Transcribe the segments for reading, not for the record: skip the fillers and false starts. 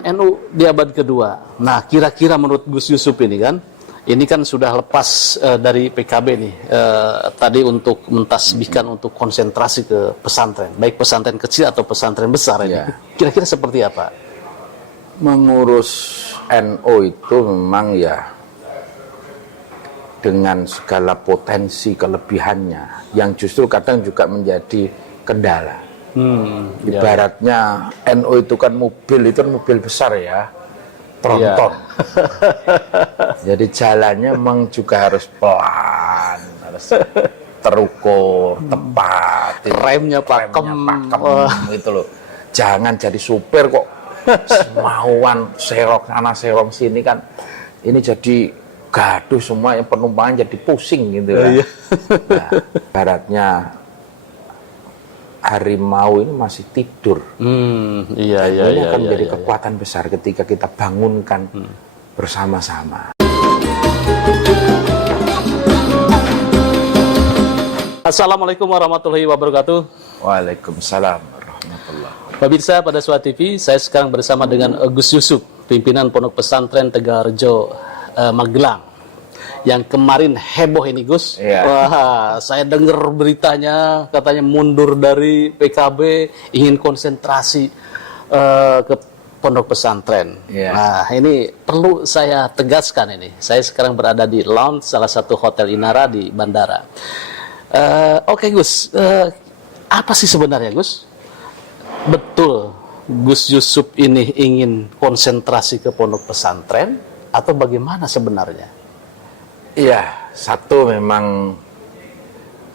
NU di abad kedua. Nah, kira-kira menurut Gus Yusuf ini kan sudah lepas dari PKB nih, tadi untuk mentasbihkan untuk konsentrasi ke pesantren, baik pesantren kecil atau pesantren besar ini. Ya. Kira-kira seperti apa? Mengurus NU itu memang ya dengan segala potensi kelebihannya yang justru kadang juga menjadi kendala. Ibaratnya NU itu kan mobil besar ya, tronton. Jadi jalannya memang juga harus pelan, harus terukur, tepat. Remnya pakem gitu loh. Jangan jadi supir kok semauan serok sana serok sini kan. Ini jadi gaduh semua, yang penumpangnya jadi pusing gitu kan. Nah, ibaratnya harimau ini masih tidur. Ini akan menjadi kekuatan besar ketika kita bangunkan bersama-sama. Assalamualaikum warahmatullahi wabarakatuh. Waalaikumsalam warahmatullahi wabarakatuh. Pemirsa pada Suara TV, saya sekarang bersama dengan Gus Yusuf, pimpinan Pondok Pesantren Tegarrejo Magelang. Yang kemarin heboh ini Gus, wah, saya dengar beritanya katanya mundur dari PKB, ingin konsentrasi ke pondok pesantren. Nah, ini perlu saya tegaskan ini. Saya sekarang berada di lounge salah satu hotel Inara di bandara. Oke Gus, apa sih sebenarnya Gus? Betul Gus Yusuf ini ingin konsentrasi ke pondok pesantren atau bagaimana sebenarnya? Iya, satu memang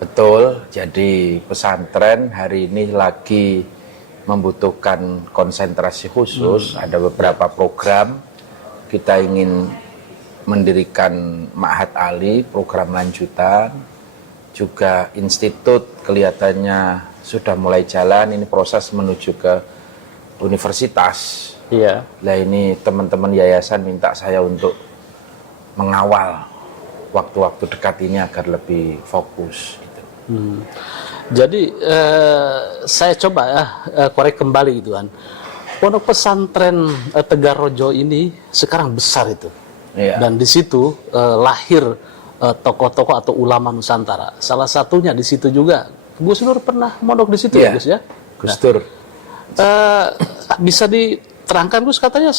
betul. Jadi pesantren hari ini lagi membutuhkan konsentrasi khusus. Ada beberapa program. Kita ingin mendirikan Ma'had Ali, program lanjutan. Juga institut kelihatannya sudah mulai jalan. Ini proses menuju ke universitas. Iya. Nah ini teman-teman yayasan minta saya untuk mengawal waktu-waktu dekat ini agar lebih fokus gitu. Jadi saya coba korek kembali gitu kan. Pondok pesantren Tegarrejo ini sekarang besar itu. Dan di situ lahir tokoh-tokoh atau ulama Nusantara. Salah satunya di situ juga Gus Dur pernah mondok di situ ya Gus ya. Gus Dur. Bisa diterangkan Gus, katanya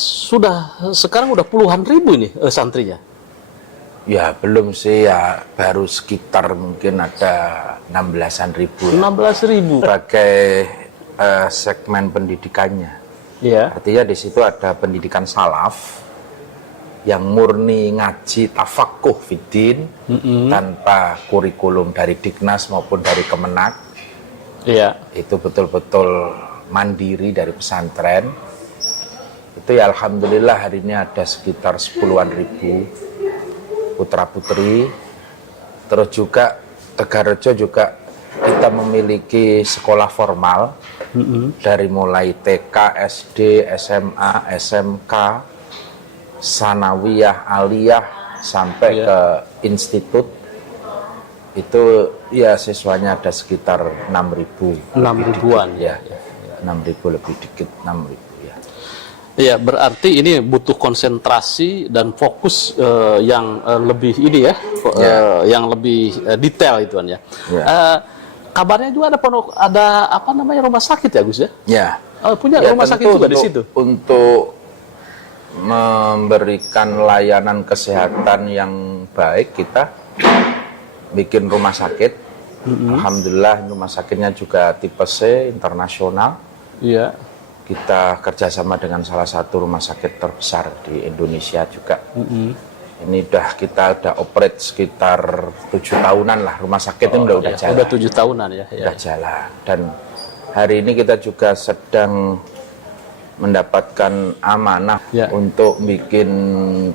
sekarang udah puluhan ribu ini santrinya. Ya belum sih, ya baru sekitar mungkin ada 16-an ribu. 16.000. Sebagai segmen pendidikannya. Iya. Artinya di situ ada pendidikan salaf yang murni ngaji tafakuh fiddin tanpa kurikulum dari Diknas maupun dari Kemenak. Iya. Itu betul-betul mandiri dari pesantren. Itu ya alhamdulillah hari ini ada sekitar 10-an ribu putra-putri. Terus juga Tegarrejo juga kita memiliki sekolah formal dari mulai TK, SD, SMA, SMK, sanawiyah, aliyah sampai ke institut. Itu ya siswanya ada sekitar 6.000. 6.000-an ya. 6.000 lebih dikit, 6.000 ya. Iya, berarti ini butuh konsentrasi dan fokus yang lebih ini ya, yang lebih detail itu kan ya. Kabarnya juga ada apa namanya rumah sakit ya Gus ya? Ya. Punya rumah sakit juga di situ. Untuk memberikan layanan kesehatan yang baik kita bikin rumah sakit. Alhamdulillah rumah sakitnya juga tipe C internasional. Iya. Kita kerjasama dengan salah satu rumah sakit terbesar di Indonesia juga. Ini kita udah operate sekitar 7 tahunan lah, rumah sakit ini udah jalan. Udah 7 tahunan ya. Udah jalan. Dan hari ini kita juga sedang mendapatkan amanah untuk bikin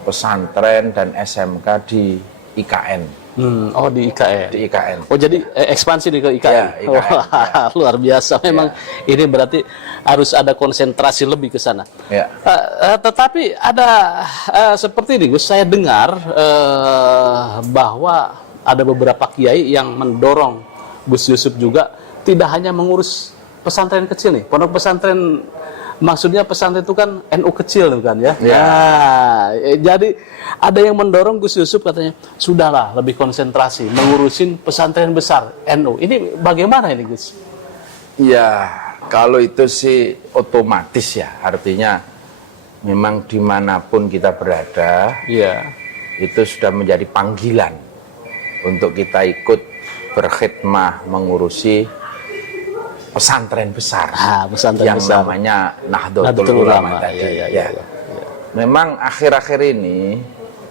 pesantren dan SMK di IKN. Di IKN. Di IKN. Oh, jadi ekspansi ke IKN. Ya, IKN. Wah, luar biasa. Memang ini berarti harus ada konsentrasi lebih ke sana. Ya. Tetapi ada seperti ini, Gus. Saya dengar bahwa ada beberapa kiai yang mendorong Gus Yusuf juga tidak hanya mengurus pesantren kecil nih, pondok pesantren maksudnya pesantren itu kan NU kecil kan ya. Ya. Nah, jadi ada yang mendorong Gus Yusuf katanya, sudahlah lebih konsentrasi mengurusin pesantren besar NU. Ini bagaimana ini Gus? Ya, kalau itu sih otomatis ya, artinya memang dimanapun kita berada, Iya. itu sudah menjadi panggilan untuk kita ikut berkhidmah mengurusi pesantren besar, pesantren yang besar namanya Nahdlatul Ulama tadi. Iya. Memang akhir-akhir ini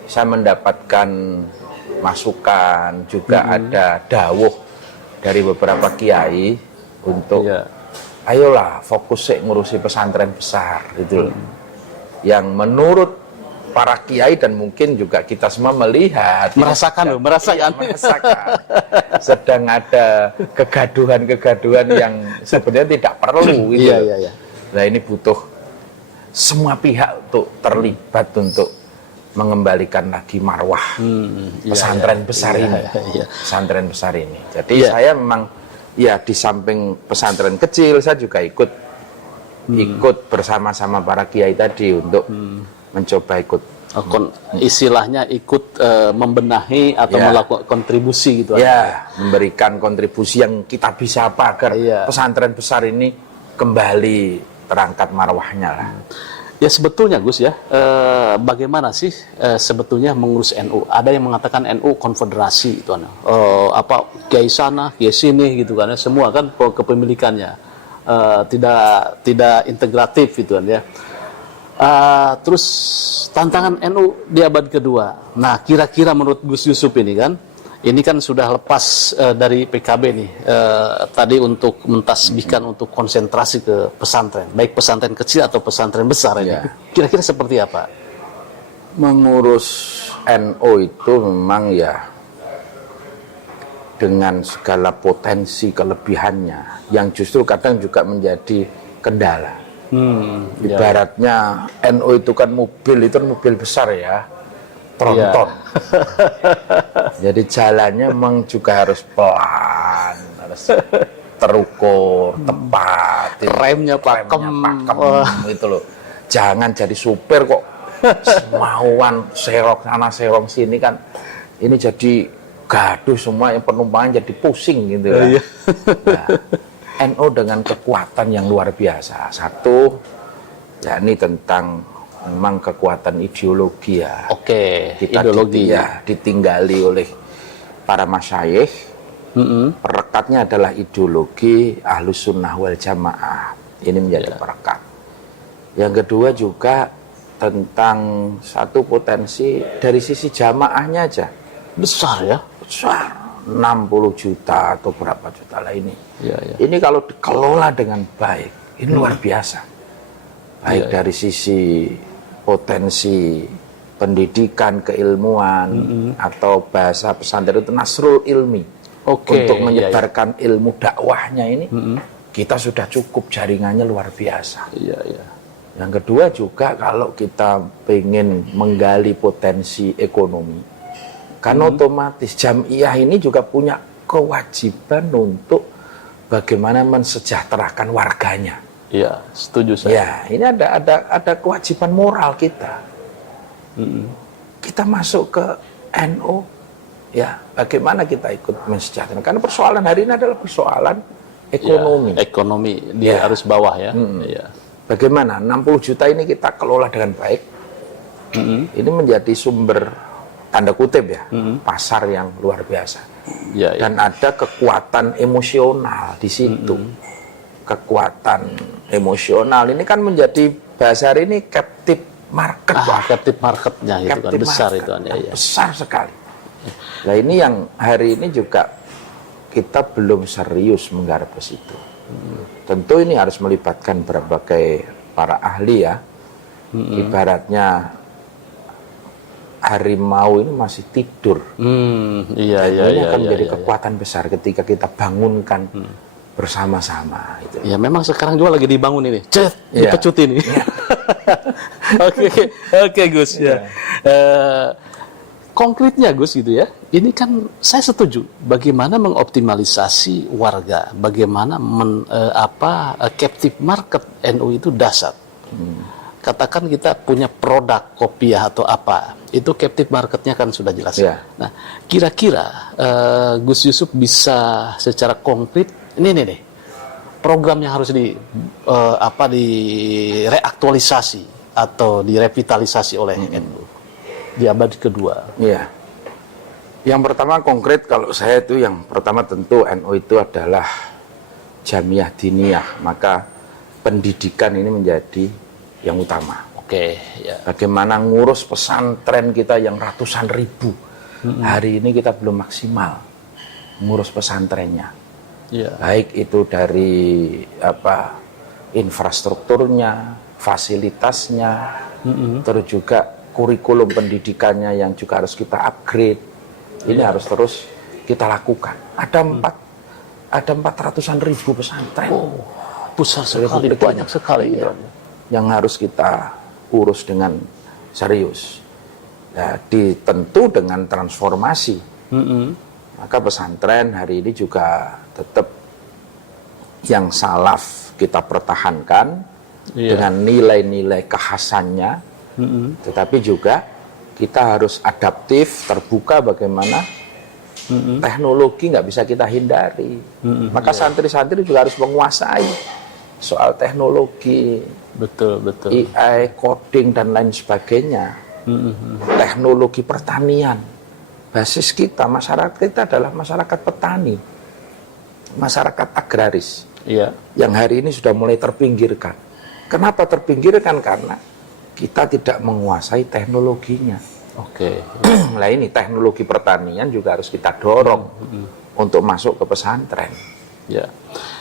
saya mendapatkan masukan, juga ada dawuh dari beberapa kiai untuk ayolah fokus ngurusi pesantren besar gitu. Yang menurut para kiai dan mungkin juga kita semua melihat, merasakan. Sedang ada kegaduhan-kegaduhan yang sebenarnya tidak perlu gitu. Iya. Nah, ini butuh semua pihak untuk terlibat untuk mengembalikan lagi marwah pesantren besar ini. Pesantren besar ini. Jadi saya memang ya di samping pesantren kecil, saya juga ikut bersama-sama para kiai tadi untuk mencoba ikut istilahnya ikut membenahi atau melakukan kontribusi gitu ya, memberikan kontribusi yang kita bisa apa agar pesantren besar ini kembali terangkat marwahnya lah. Ya sebetulnya Gus ya, bagaimana sih sebetulnya mengurus NU? Ada yang mengatakan NU konfederasi itu apa kiai sana, kiai sini gitu kan ya, semua kan kepemilikannya tidak integratif gitu kan ya. Terus tantangan NU di abad kedua. Nah, kira-kira menurut Gus Yusuf ini kan sudah lepas dari PKB nih, tadi untuk mentasbihkan untuk konsentrasi ke pesantren, baik pesantren kecil atau pesantren besar ini. Kira-kira seperti apa? Mengurus NU itu memang ya dengan segala potensi kelebihannya, yang justru kadang juga menjadi kendala. Ibaratnya NU itu kan mobil besar ya, tronton. Jadi jalannya memang juga harus pelan, harus terukur, tepat. Remnya pakem gitu loh. Jangan jadi supir kok semauan serong sana serong sini kan. Ini jadi gaduh semua, yang penumpang jadi pusing gitu kan. Nah, NU dengan kekuatan yang luar biasa. Satu, yakni tentang memang kekuatan ideologi ya. Kita ideologi ditinggali oleh para masyayikh. Perekatnya adalah ideologi Ahlus Sunnah wal Jamaah. Ini menjadi perekat. Yang kedua juga tentang satu potensi dari sisi jamaahnya aja. Besar ya? Besar. 60 juta atau berapa juta lah ini. Ini kalau dikelola dengan baik, ini luar biasa. Baik dari sisi potensi pendidikan, keilmuan, atau bahasa pesantren itu nasrul ilmi. Untuk menyebarkan ilmu dakwahnya ini, kita sudah cukup, jaringannya luar biasa. Yang kedua juga kalau kita pengen menggali potensi ekonomi, kan otomatis jamiah ini juga punya kewajiban untuk bagaimana mensejahterakan warganya. Iya, setuju saya. Ya, ini ada kewajiban moral kita. Kita masuk ke NU, ya bagaimana kita ikut mensejahterakan? Karena persoalan hari ini adalah persoalan ekonomi. Ekonomi dia harus bawah ya. Bagaimana 60 juta ini kita kelola dengan baik? Ini menjadi sumber tanda kutip ya, pasar yang luar biasa. Dan ada kekuatan emosional di situ. Kekuatan emosional ini kan menjadi bahasa hari ini captive market. Captive marketnya itu kan besar itu ya. Besar sekali. Nah ini yang hari ini juga kita belum serius menggarap ke situ. Tentu ini harus melibatkan berbagai para ahli ya. Ibaratnya harimau ini masih tidur. Ini akan menjadi kekuatan besar ketika kita bangunkan bersama-sama. Ya memang sekarang juga lagi dibangun ini. Dipecut ini. Oke Gus. konkretnya Gus gitu ya, ini kan saya setuju bagaimana mengoptimalisasi warga, bagaimana captive market NU itu dasar. Katakan kita punya produk kopiah atau apa, itu captive marketnya kan sudah jelas. Yeah. Nah, kira-kira Gus Yusuf bisa secara konkret ini nih program yang harus direaktualisasi atau direvitalisasi oleh NU di abad kedua. Iya. Yang pertama konkret kalau saya itu yang pertama tentu NU itu adalah jamiah diniyah, maka pendidikan ini menjadi yang utama. Oke, ya. Bagaimana ngurus pesantren kita yang ratusan ribu. Hari ini kita belum maksimal ngurus pesantrennya. Ya. Baik itu dari infrastrukturnya, fasilitasnya, terus juga kurikulum pendidikannya yang juga harus kita upgrade. Ini harus terus kita lakukan. Ada 400-an ribu pesantren. Besar sekali, banyak sekali. Ya. Yang harus kita urus dengan serius. Ya, tentu dengan transformasi. Maka pesantren hari ini juga tetap yang salaf kita pertahankan dengan nilai-nilai kekhasannya, tetapi juga kita harus adaptif, terbuka bagaimana teknologi nggak bisa kita hindari. Maka santri-santri juga harus menguasai soal teknologi, betul. AI, coding dan lain sebagainya, teknologi pertanian. Basis kita, masyarakat kita adalah masyarakat petani, masyarakat agraris, yang hari ini sudah mulai terpinggirkan. Kenapa terpinggirkan? Karena kita tidak menguasai teknologinya. Oke. Nah ini teknologi pertanian juga harus kita dorong untuk masuk ke pesantren. Ya.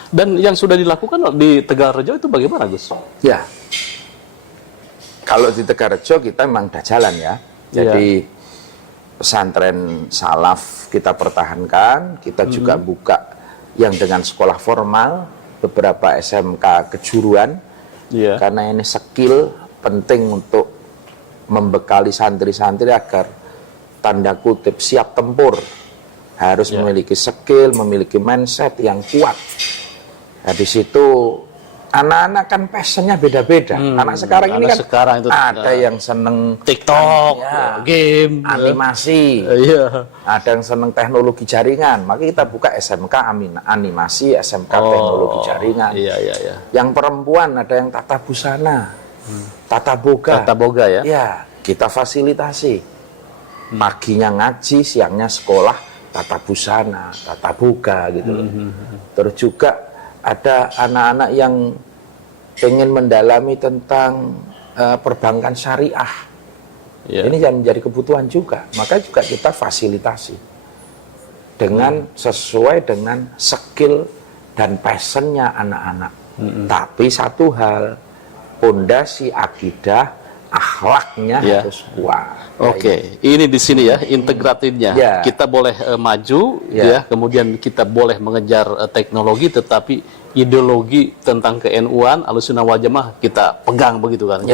Dan yang sudah dilakukan di Tegalrejo itu bagaimana, Gus? Ya, kalau di Tegalrejo kita memang udah jalan ya. Jadi pesantren salaf kita pertahankan, kita juga buka yang dengan sekolah formal, beberapa SMK kejuruan, karena ini skill penting untuk membekali santri-santri agar tanda kutip siap tempur, harus memiliki skill, memiliki mindset yang kuat. Nah, di situ anak-anak kan passionnya beda-beda. Anak sekarang ini kan sekarang itu ada yang seneng TikTok, game, animasi, ada yang seneng teknologi jaringan. Maka kita buka SMK animasi, SMK teknologi jaringan. Yang perempuan ada yang tata busana, tata boga ya. Ya, kita fasilitasi. Paginya ngaji, siangnya sekolah tata busana, tata boga gitu. Terus juga ada anak-anak yang pengen mendalami tentang perbankan syariah. Ini yang menjadi kebutuhan juga. Maka juga kita fasilitasi dengan sesuai dengan skill dan passionnya anak-anak. Tapi satu hal, pondasi akidah, akhlaknya harus kuat. Oke, ini di sini ya integratifnya. Kita boleh maju, kemudian kita boleh mengejar teknologi, tetapi ideologi tentang ke-NU-an, Ahlussunnah wal Jamaah kita pegang begitu kan?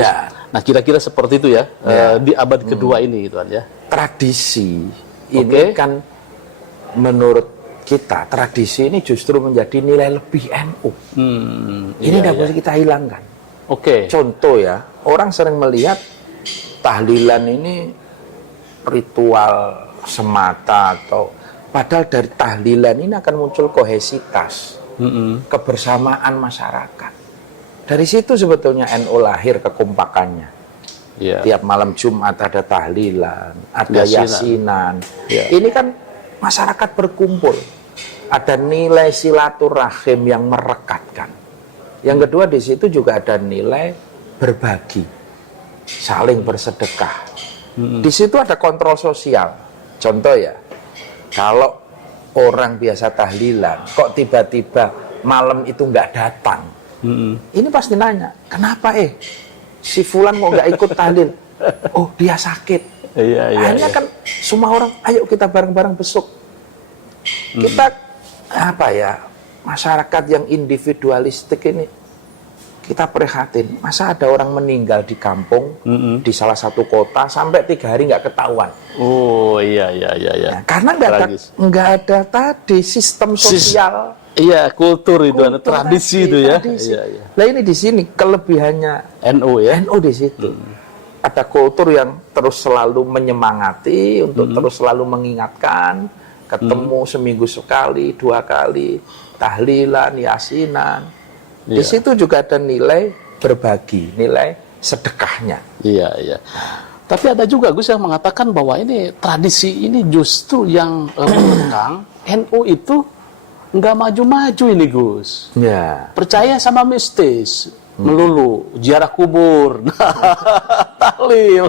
Nah, kira-kira seperti itu ya, di abad kedua ini gitu kan ya. Tradisi ini kan menurut kita, tradisi ini justru menjadi nilai lebih NU. Ini tidak boleh kita hilangkan. Contoh ya, orang sering melihat tahlilan ini ritual semata, atau padahal dari tahlilan ini akan muncul kohesitas, kebersamaan masyarakat. Dari situ sebetulnya NU lahir kekompakannya. Tiap malam Jumat ada tahlilan, ada yasinan. Ini kan masyarakat berkumpul, ada nilai silaturahim yang merekatkan. Yang kedua, di situ juga ada nilai berbagi, saling bersedekah. Di situ ada kontrol sosial. Contoh ya, kalau orang biasa tahlilan, kok tiba-tiba malam itu nggak datang, ini pasti nanya, kenapa si Fulan kok nggak ikut tahlil? Oh, dia sakit. Akhirnya kan semua orang, ayo kita bareng-bareng besuk. Kita masyarakat yang individualistik ini, kita prihatin. Masa ada orang meninggal di kampung, di salah satu kota, sampai 3 hari nggak ketahuan. Oh iya. Nah, karena nggak ada tadi sistem sosial. Iya, kultur itu, ada tradisi tadi, itu ya. Tradisi. Iya. Nah ini di sini kelebihannya NU ya. NU di situ. Ada kultur yang terus selalu menyemangati, untuk terus selalu mengingatkan, ketemu seminggu sekali, 2 kali, tahlilan, yasinan. Di situ juga ada nilai berbagi, nilai sedekahnya. Iya. Tapi ada juga Gus yang mengatakan bahwa ini tradisi ini justru yang menentang NU itu nggak maju-maju ini Gus. Ya. Percaya sama mistis, melulu ziarah kubur, tahlil,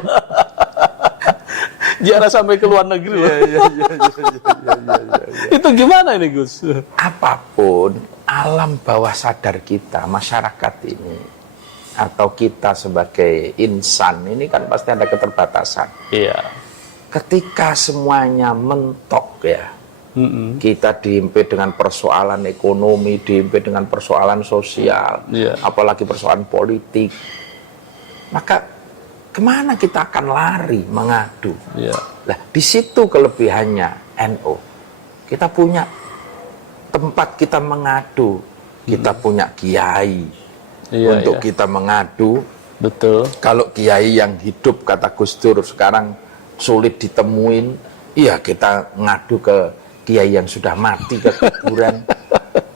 ziarah sampai ke luar negeri. Iya. Itu gimana ini Gus? Apapun alam bawah sadar kita, masyarakat ini, atau kita sebagai insan ini kan pasti ada keterbatasan. Iya. Ketika semuanya mentok ya, kita dihimpit dengan persoalan ekonomi, dihimpit dengan persoalan sosial, apalagi persoalan politik, maka kemana kita akan lari mengadu? Nah, di situ kelebihannya NU. Kita punya tempat kita mengadu, kita punya kiai untuk kita mengadu. Betul. Kalau kiai yang hidup, kata Gus Dur, sekarang sulit ditemuin, iya kita ngadu ke kiai yang sudah mati, ke kuburan.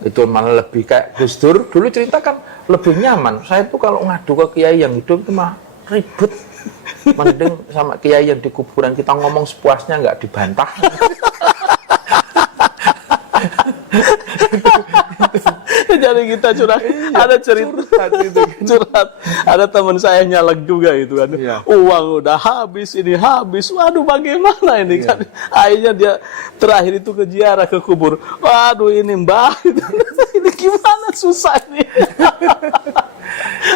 Itu malah lebih kayak Gus Dur dulu ceritakan lebih nyaman. Saya tuh kalau ngadu ke kiai yang hidup itu mah ribut. Mending sama kiai yang di kuburan kita ngomong sepuasnya, nggak dibantah. Jadi kita curhat, ada cerita curhat, ada teman saya nyalek juga itu kan, uang udah habis, ini habis, waduh bagaimana ini kan, akhirnya dia terakhir itu ke ziarah ke kubur, waduh ini mbah, ini gimana susah ini.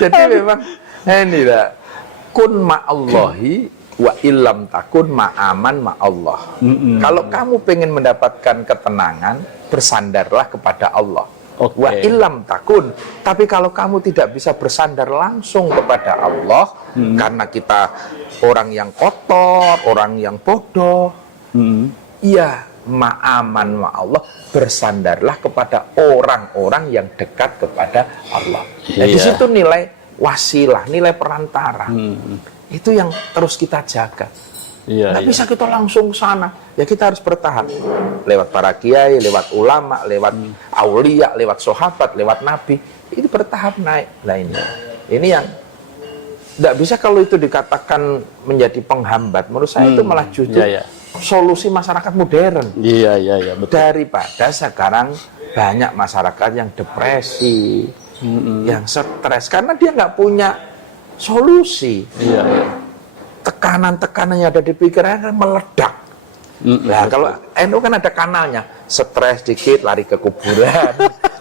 Jadi memang ini lah, kun ma'allahi wa illam takun ma'aman ma'allah. Kalau kamu pengen mendapatkan ketenangan, bersandarlah kepada Allah. Wa illam takun. Tapi kalau kamu tidak bisa bersandar langsung kepada Allah, karena kita orang yang kotor, orang yang bodoh, ya ma'aman ma'allah, bersandarlah kepada orang-orang yang dekat kepada Allah. Nah, di situ nilai wasilah, nilai perantara. Itu yang terus kita jaga. Nggak bisa kita langsung sana. Ya kita harus bertahan. Lewat para kiai, lewat ulama, lewat aulia, lewat sahabat, lewat nabi. Itu bertahap naik. Nah ini yang nggak bisa kalau itu dikatakan menjadi penghambat. Menurut saya itu malah justru solusi masyarakat modern. Iya, betul. Daripada sekarang banyak masyarakat yang depresi, yang stres karena dia nggak punya solusi. Tekanan-tekanan yang ada di pikirannya meledak. Nah, kalau NU kan ada kanalnya. Stres dikit lari ke kuburan,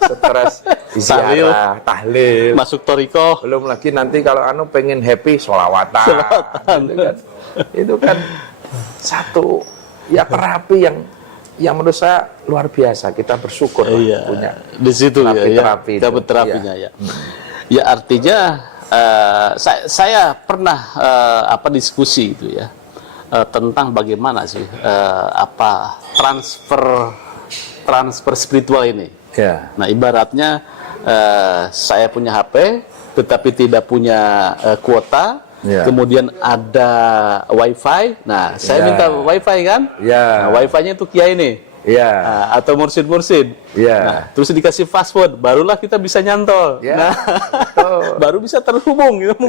stres ziarah, tahlil, masuk toriko. Belum lagi nanti kalau pengen happy sholawatan. Gitu kan. Itu kan satu terapi yang menurut saya luar biasa. Kita bersyukur punya di situ terapi dapat terapinya ya artinya saya pernah diskusi itu ya tentang bagaimana sih transfer spiritual ini. Nah ibaratnya saya punya HP tetapi tidak punya kuota. Kemudian ada wifi. Nah, saya minta wifi kan? Nah, wifi-nya itu kiai nih. Atau mursid-mursid. Nah, terus dikasih password, barulah kita bisa nyantol. Nah, baru bisa terhubung gitu.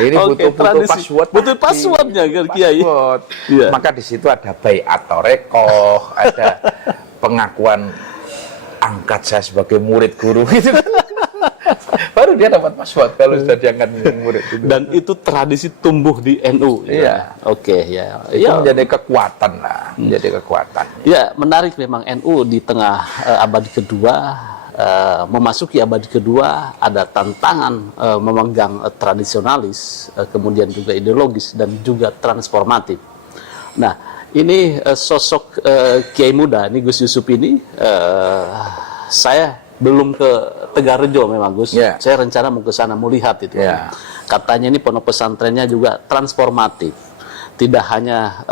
Ini butuh password. Butuh passwordnya kan kiai. Maka di situ ada baiat torekoh, ada pengakuan angkat saya sebagai murid guru gitu. Baru dia dapat password kalau sudah diangkat murid itu. Dan itu tradisi tumbuh di NU. Itu menjadi kekuatan lah, menjadi kekuatan. Ya, menarik memang NU di tengah abad kedua, memasuki abad kedua ada tantangan memegang tradisionalis, kemudian juga ideologis dan juga transformatif. Nah, ini sosok Kiai muda, ini Gus Yusuf ini, saya belum ke Tegarrejo memang Gus. Yeah. Saya rencana mau ke sana, mau lihat itu. Yeah. Katanya ini pondok pesantrennya juga transformatif. Tidak hanya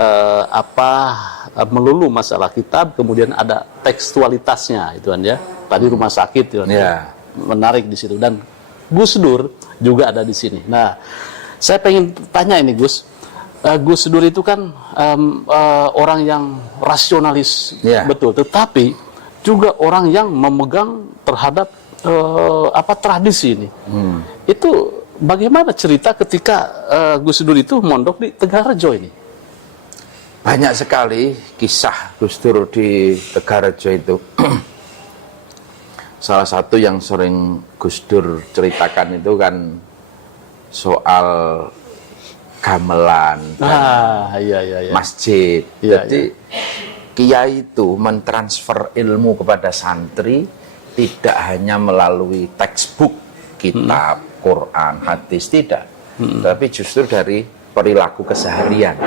melulu masalah kitab, kemudian ada tekstualitasnya itu kan ya. Tadi rumah sakit itu kan. Yeah. Menarik di situ, dan Gus Dur juga ada di sini. Nah, saya pengen tanya ini Gus. Gus Dur itu kan orang yang rasionalis, Yeah. betul, tetapi juga orang yang memegang terhadap tradisi ini. Itu bagaimana cerita ketika Gus Dur itu mondok di Tegarrejo ini? Banyak sekali kisah Gus Dur di Tegarrejo itu. Salah satu yang sering Gus Dur ceritakan itu kan soal gamelan, Iya. masjid. Iya, Jadi kiai itu mentransfer ilmu kepada santri tidak hanya melalui textbook, kitab, Quran, hadis, tidak. Tapi justru dari perilaku keseharian.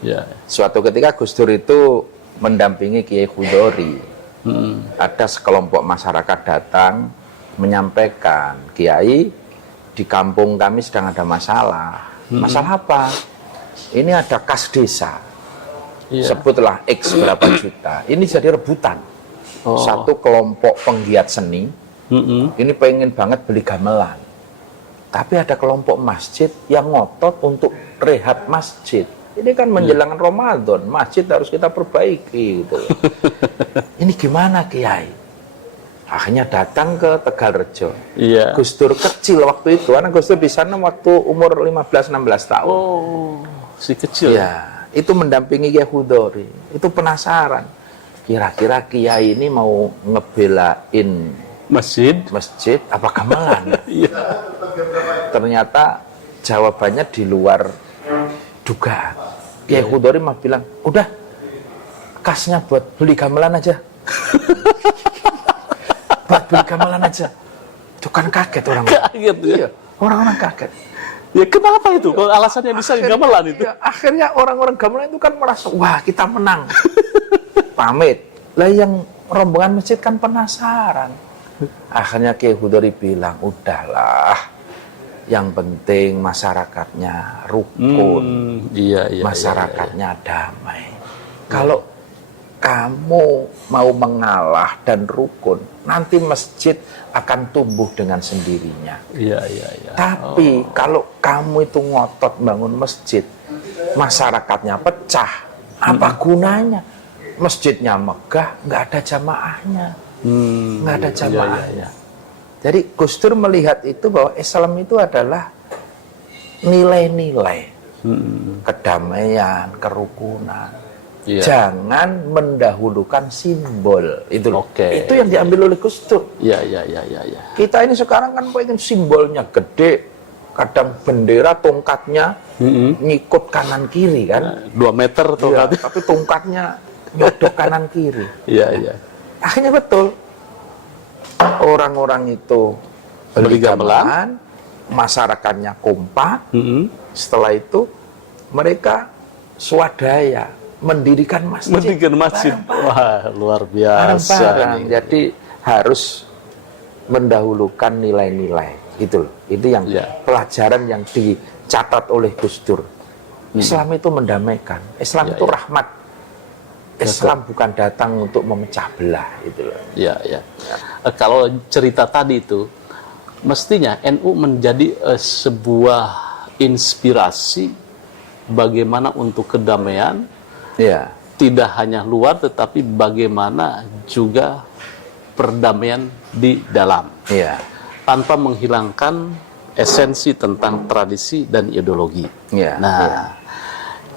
Ya. Suatu ketika Gus Dur itu mendampingi Kiai Khudori. Ada sekelompok masyarakat datang menyampaikan, Kiai, di kampung kami sedang ada masalah. Masalah apa? Ini ada kas desa. Iya. Sebutlah X berapa juta. Ini jadi rebutan. Satu kelompok penggiat seni, ini pengen banget beli gamelan. Tapi ada kelompok masjid yang ngotot untuk rehab masjid. Ini kan menjelang Ramadan, masjid harus kita perbaiki gitu. Ini gimana Kiai? Akhirnya datang ke Tegarrejo. Iya. Gus Dur kecil waktu itu, karena Gus Dur di sana waktu umur 15-16 tahun. Oh, si kecil. Ya, itu mendampingi Kiai Khudori. Itu penasaran. Kira-kira Kiai ini mau ngebelain masjid apa gamelan? Iya. Ternyata jawabannya di luar dugaan. Kiai Khudori mah bilang, udah kasnya buat beli gamelan aja. Buat beli gamelan aja. Itu kan kaget orang-orang. Kaget ya. Iya, orang-orang kaget. Ya kenapa itu? Kalau alasannya bisa gamelan itu? Ya, akhirnya orang-orang gamelan itu kan merasa, wah kita menang. Pamit. Lah yang rombongan masjid kan penasaran. Akhirnya Kiai Khudori bilang, udahlah. Yang penting masyarakatnya rukun. Iya. Masyarakatnya damai. Kalau kamu mau mengalah dan rukun, nanti masjid akan tumbuh dengan sendirinya. Iya. Tapi kalau kamu itu ngotot bangun masjid, masyarakatnya pecah, apa gunanya? Masjidnya megah, nggak ada jamaahnya, nggak ada jamaahnya. Jadi Gus Dur melihat itu bahwa Islam itu adalah nilai-nilai kedamaian, kerukunan. Iya. Jangan mendahulukan simbol itu. Oke. Itu yang diambil oleh Gus Dur. Iya. Kita ini sekarang kan pengen simbolnya gede, kadang bendera tongkatnya ngikut kanan kiri kan. 2 meter tongkatnya. Iya, tapi tongkatnya nyodok kanan kiri. Iya. Akhirnya betul. Orang-orang itu beli gamelan, masyarakatnya kompak. Setelah itu mereka swadaya mendirikan masjid. Wah, luar biasa. Jadi harus mendahulukan nilai-nilai. Itu loh. Itu yang pelajaran yang dicatat oleh Gus Dur. Islam itu mendamaikan. Islam itu rahmat. Islam bukan datang untuk memecah belah. Itu loh. Iya. Kalau cerita tadi itu, mestinya NU menjadi sebuah inspirasi bagaimana untuk kedamaian. Iya. Tidak hanya luar, tetapi bagaimana juga perdamaian di dalam. Iya. Tanpa menghilangkan esensi tentang tradisi dan ideologi. Iya.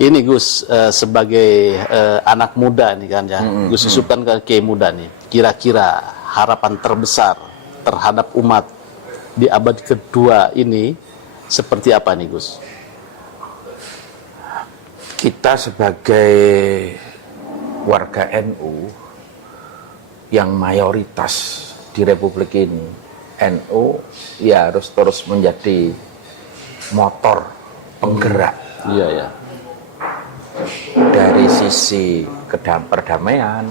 Ini Gus, sebagai anak muda nih kan ya, Gus Yusuf kan kiai muda nih. Kira-kira harapan terbesar terhadap umat di abad kedua ini seperti apa nih Gus? Kita sebagai warga NU yang mayoritas di Republik ini, NU ya harus terus menjadi motor penggerak. Iya. Dari sisi perdamaian,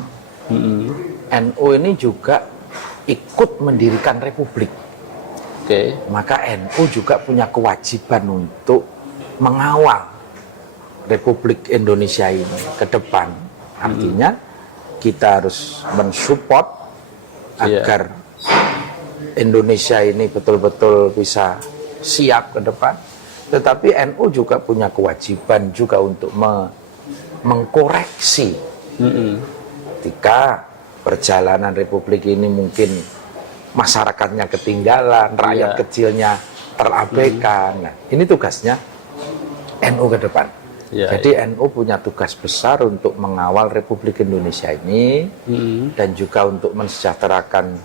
NU ini juga ikut mendirikan republik. Maka NU juga punya kewajiban untuk mengawal Republik Indonesia ini ke depan. Artinya kita harus mensupport agar Indonesia ini betul-betul bisa siap ke depan. Tetapi NU juga punya kewajiban juga untuk mengkoreksi ketika perjalanan Republik ini mungkin masyarakatnya ketinggalan, rakyat kecilnya terabaikan. Nah, ini tugasnya NU ke depan. Jadi NU punya tugas besar untuk mengawal Republik Indonesia ini dan juga untuk mensejahterakan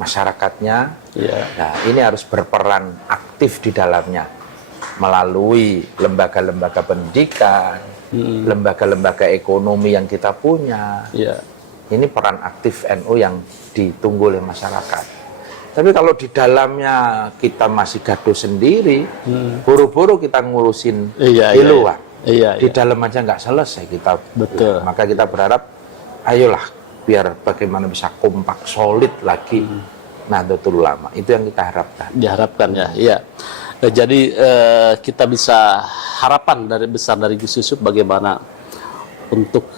masyarakatnya. Nah, ini harus berperan aktif di dalamnya melalui lembaga-lembaga pendidikan, lembaga-lembaga ekonomi yang kita punya. Ini peran aktif NU yang ditunggu oleh masyarakat. Tapi kalau di dalamnya kita masih gaduh sendiri, buru-buru kita ngurusin di luar. Di dalam aja nggak selesai kita. Betul. Maka kita berharap, ayolah biar bagaimana bisa kompak solid lagi Nahdlatul Ulama. Itu yang kita harapkan. Diharapkan ya. Iya. Jadi kita bisa harapan besar dari Gus Yusuf bagaimana untuk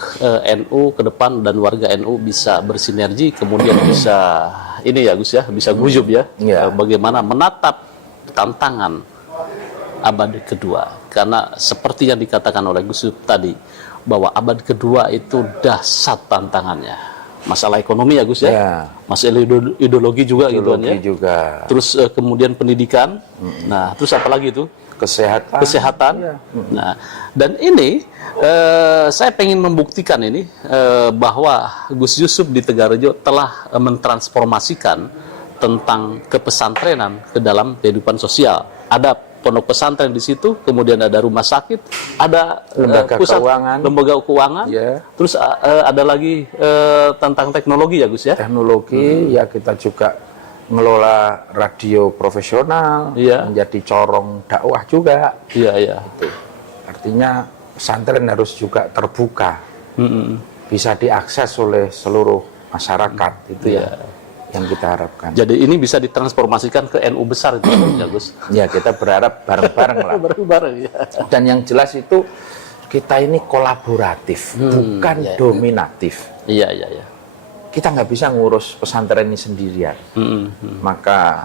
NU ke depan dan warga NU bisa bersinergi, kemudian bisa ini ya Gus ya, bisa guyub ya, bagaimana menatap tantangan abad kedua. Karena seperti yang dikatakan oleh Gus Yusuf tadi, bahwa abad kedua itu dahsyat tantangannya. Masalah ekonomi ya Gus ya, masalah ideologi juga gitu kan ya. Terus kemudian pendidikan, nah terus apa lagi itu? Kesehatan. Nah, dan ini saya pengen membuktikan ini bahwa Gus Yusuf di Tegarrejo telah mentransformasikan tentang kepesantrenan ke dalam kehidupan sosial. Ada pondok pesantren di situ, kemudian ada rumah sakit, ada pusat lembaga keuangan, terus ada lagi tentang teknologi ya Gus ya. Teknologi ya, kita juga ngelola radio profesional, menjadi corong dakwah juga. Gitu. Artinya pesantren harus juga terbuka, bisa diakses oleh seluruh masyarakat. Itu yang kita harapkan. Jadi ini bisa ditransformasikan ke NU besar itu ya Gus. Ya, kita berharap bareng-bareng lah. Bareng-bareng ya. Dan yang jelas itu kita ini kolaboratif, bukan dominatif. Iya. Kita nggak bisa ngurus pesantren ini sendirian. Maka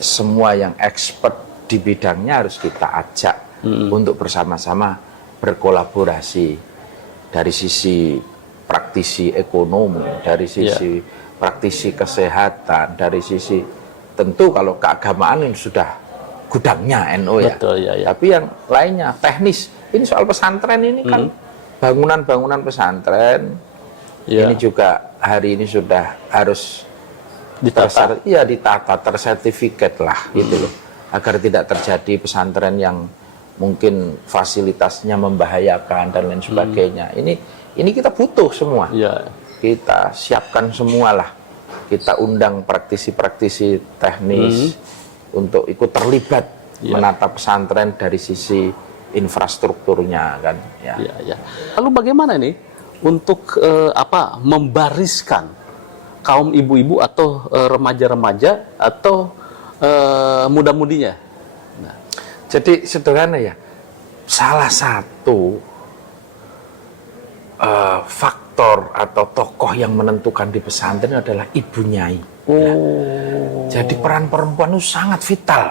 semua yang expert di bidangnya harus kita ajak untuk bersama-sama berkolaborasi dari sisi praktisi ekonomi, dari sisi praktisi kesehatan, dari sisi tentu kalau keagamaan ini sudah gudangnya NU ya. Betul, Tapi yang lainnya teknis. Ini soal pesantren ini kan bangunan-bangunan pesantren. Ini juga hari ini sudah harus ditata tersertifikat lah gitu loh, agar tidak terjadi pesantren yang mungkin fasilitasnya membahayakan dan lain sebagainya. Ini kita butuh semua. Kita siapkan semualah. Kita undang praktisi-praktisi teknis untuk ikut terlibat menata pesantren dari sisi infrastrukturnya kan. Lalu bagaimana ini untuk membariskan kaum ibu-ibu atau remaja-remaja atau muda-mudinya? Jadi sederhana ya, salah satu faktor atau tokoh yang menentukan di pesantren adalah ibu nyai. Jadi peran perempuan itu sangat vital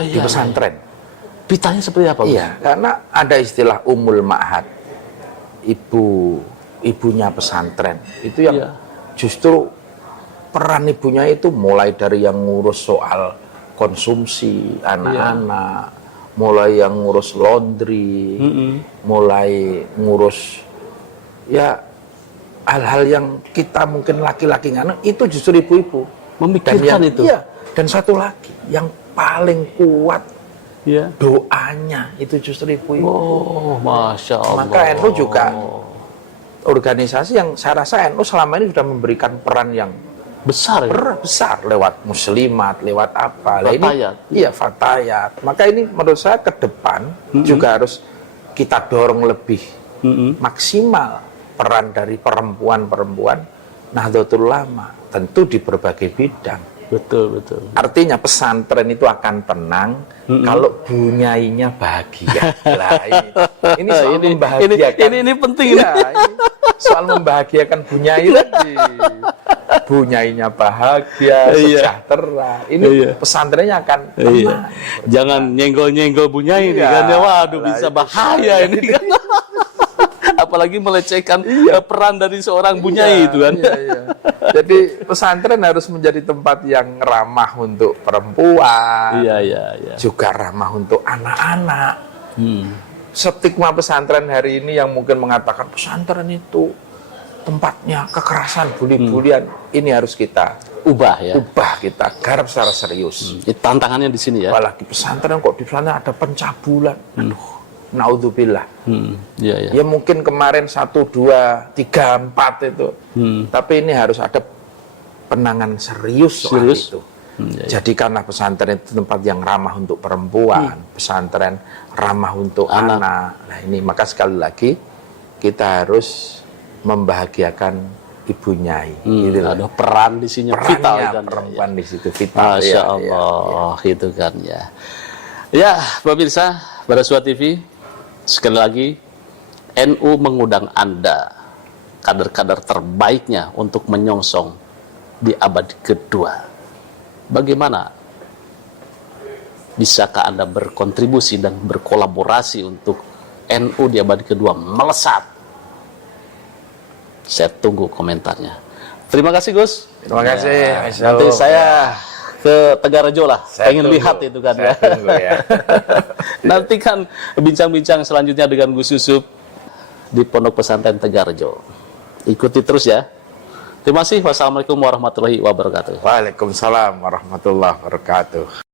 di pesantren. Vitalnya seperti apa? Karena ada istilah umul ma'had, ibunya pesantren. Itu yang justru peran ibunya itu mulai dari yang ngurus soal konsumsi anak-anak, mulai yang ngurus laundry, mulai ngurus hal-hal yang kita mungkin laki-laki nggak, itu justru ibu-ibu memikirkan itu. Dan satu lagi yang paling kuat doanya itu justru ibu-ibu. Masya Allah. Maka NU juga organisasi yang saya rasa NU selama ini sudah memberikan peran yang besar lewat muslimat, lewat apa? Fatayat. Maka ini menurut saya ke depan juga harus kita dorong lebih maksimal peran dari perempuan-perempuan Nahdlatul Ulama. tentu di berbagai bidang. Betul. Artinya pesantren itu akan tenang kalau bunyainya bahagia. Lah, ini soal membahagiakan. Ini penting. Ya, ini soal membahagiakan bunyai tadi. Bunyainya bahagia, sejahtera. Ini pesantrennya akan tenang. Jangan nyenggol-nyenggol bunyai ini kan ya. Waduh, bisa bahaya ini kan. Apalagi melecehkan peran dari seorang bunyai itu kan. Jadi pesantren harus menjadi tempat yang ramah untuk perempuan, juga ramah untuk anak-anak. Stigma pesantren hari ini yang mungkin mengatakan pesantren itu tempatnya kekerasan, bully-bulian, ini harus kita ubah ya. Ubah kita, garap secara serius. Tantangannya di sini ya. Apalagi pesantren kok di sana ada pencabulan. Naudzubillah. Ya mungkin kemarin 1, 2, 3, 4 itu. Tapi ini harus ada penanganan serius soal itu. Jadikanlah pesantren itu tempat yang ramah untuk perempuan, pesantren ramah untuk anak. Nah ini maka sekali lagi kita harus membahagiakan ibu nyai. Gitu ada peran di sini vital kan. Perempuan di situ vital. Masya Allah, gitu kan ya. Ya, pemirsa Barasua TV. Sekali lagi, NU mengundang Anda, kader-kader terbaiknya untuk menyongsong di abad kedua. Bagaimana bisakah Anda berkontribusi dan berkolaborasi untuk NU di abad kedua melesat? Saya tunggu komentarnya. Terima kasih Gus. Terima kasih. Nanti saya ke Tegarrejo lah, pengen lihat itu kan ya. Nanti kan bincang-bincang selanjutnya dengan Gus Yusuf di Pondok Pesantren Tegarrejo. Ikuti terus ya. Terima kasih. Wassalamualaikum warahmatullahi wabarakatuh. Waalaikumsalam warahmatullahi wabarakatuh.